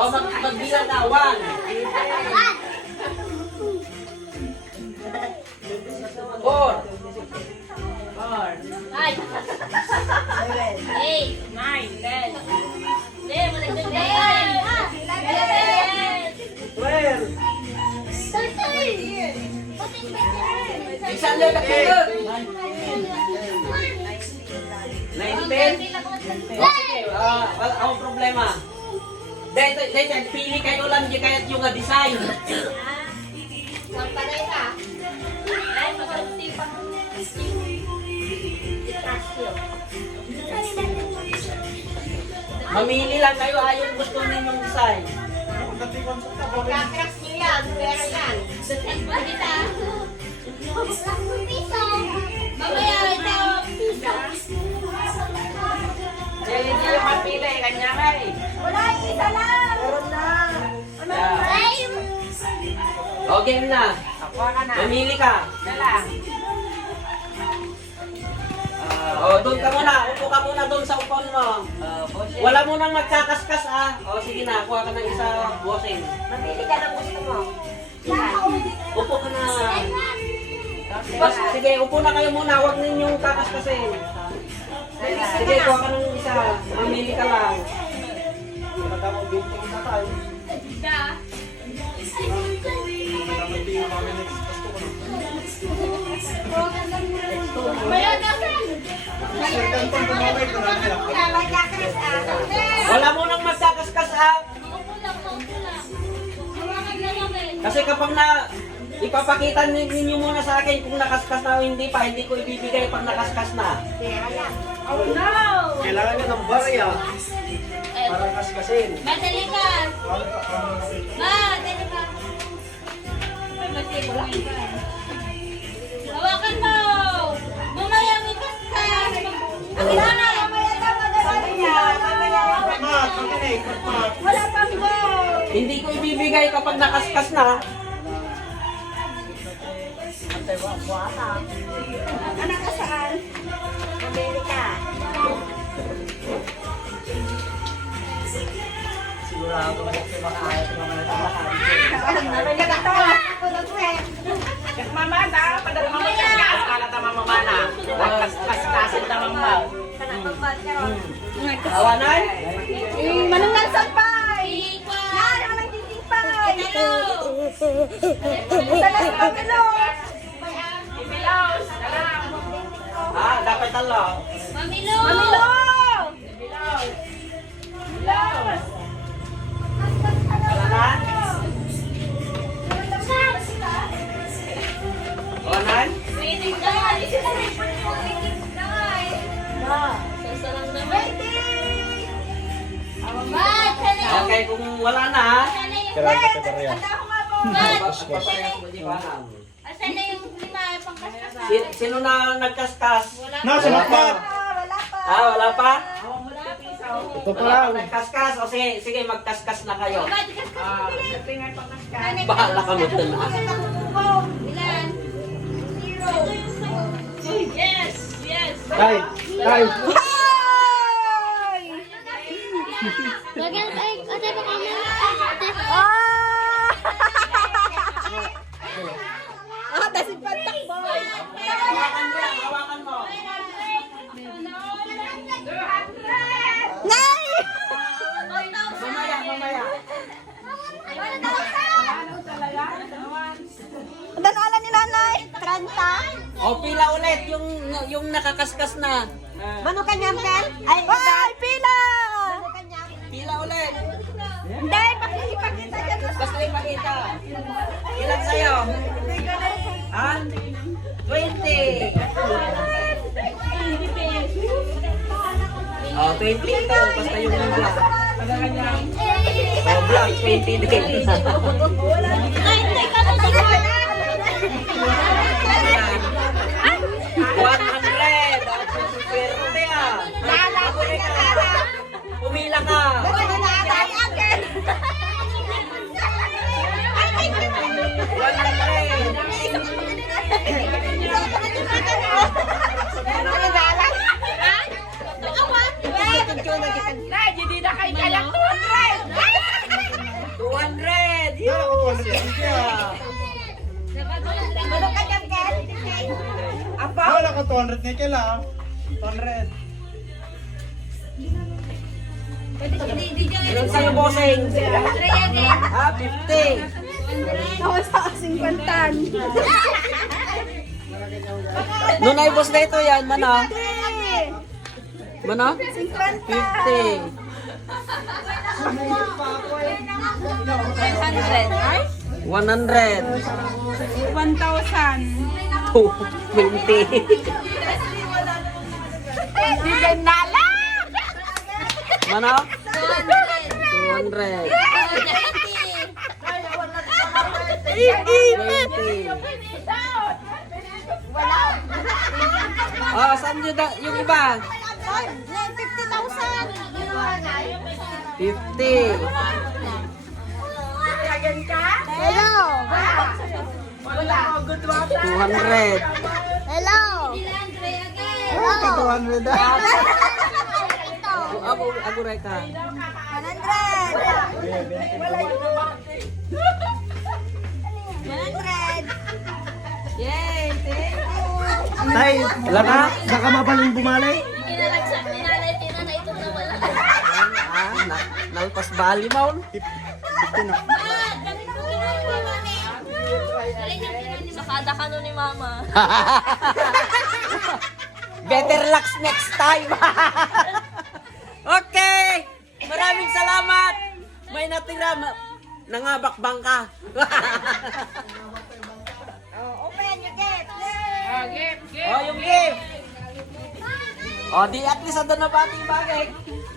O, magbilang ka. 1. 4. 12. Isang letak na yun. 19. O, sige. Wala akong problema. Dito, pili kayo lang yung kayat yung design. Mamili lang kayo ayon gusto ninyong design. Hindi yung mapili, kanya kay. Wala, isa lang. Meron na. O, game na. Mamili ka. O, doon ka muna. Upo ka muna doon sa upon mo. Wala mo nang magkakaskas O, sige na. Kuha ka ng isa bossing. Mamili ka ng gusto mo. Upo ka na. Sige, upo na kayo muna. Huwag ninyong kakaskasin. Sige, kuha ka ng isa. Mamili ka lang. Wala mo nang magkakaskas Kasi kapag ipapakita ninyo muna sa akin kung nakaskas na o hindi pa, hindi ko ibibigay pag nakaskas na. Oh no! Kailangan nyo ng barya para kaskasin. Madali ka! Madali ka! Hawakan mo! Mamaya may kaskas! Mamaya daw madali niya! Wala pang go! Hindi ko ibibigay kapag nakaskas na. Anak ka saan? Amerika. Sigurado ka kasi makakaya sa mga natatakay. Nabili ka to! Mamana, pada mamana, kala tama mamana. Kaskasin tama mo. Awanan? Manungan sampay! Yan! Manang titipay! Salas ka bilos! Ibilaos, dalam. Dapat talo. Mamilo! Mamilo! Ibilaos. Ibilaos. Wala na? Awanan? Waiting daw! Waiting daw! Sasalang na waiting! Okay, kung wala na, Kailangan ka barya. Asan na yung lima pangkaskas? Sino na nagkaskas? Nasa lakad! Wala pa! Wala pa? Ito pa Wala lang. pa nagkaskas? O sige, magkaskas na kayo. Tingnan pa kaskas. Bahala ka mo dun Ilan? 0. Yes! Yes! Tay! Tay! Hawakan mo yan, hawakan mo. Mamaya. Danala ni nanay? 30? O, pila ulit yung nakakaskas na. Mano kanyang pen? Ay, pila! Pila ulit. Hindi, pakikipakita dyan. Basta ipakita. Ilan sa'yo? 20. 20 ito. Basta yung black. Black, 20 din. Ay, hindi ka na tayo. 100. Swerte Pumila ka. Nah, jadi dah kayak kayak tuh, Bulog ka dyan, Ken. Apa? Wala ko 200 ni Kel ah. 200. Pwede si Didi dyan. Ilan sa'yo, bossing? Try again. 50. Ako sa kasingkwantan. Noon ay boss na ito yan, mana. Mana? 50. 50. 100. 1,000. 20. Bigay na lang. Mana? 200. 20. Ah, saan yun yung iba? 50. Hello. 200. Hello. Try again. 200 ah. Ako rin ka. 100. Yay, thank you. Tay, Wala na? baka mapaling bumalay. Kinalagsak ni nanay, tira na ito na wala. Nalpas bali maun. Sakada ka nun ni mama. Better luck next time. Okay. Maraming salamat. May natira. Nangabakbang ka. Open your gate. Oh, yung gift. Oh, di at least ando na ba ating bagay.